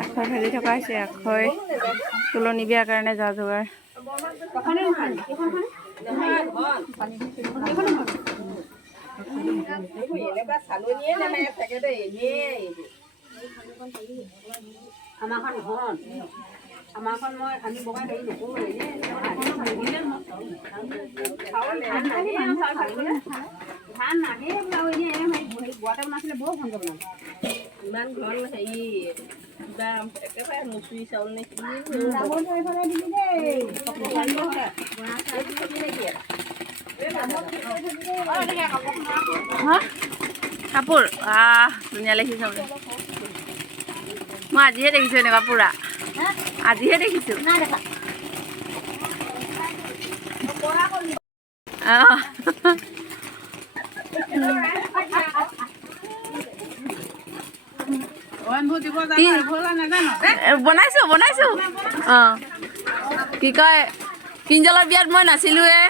এশৈ ভাজি থকা হৈছে এশৈ তুলনি বিয়াৰ কাৰণে যা যোগাৰ আমাৰখন ঘন আমাৰখন আমি বগা হেৰি নকৰোঁ ইমান ঘন হেৰি কিবা একেবাৰে মচুৰি চাউল নে কাপোৰ আহ ধুনীয়া চাবলৈ মই আজিহে দেখিছোঁ এনেকুৱা পুৰা আজিহে দেখিছোঁ। কি- বনাইছো বনাইছো। অঁ। কি কয় কিঞ্জলৰ বিয়াত মই নাছিলোৱে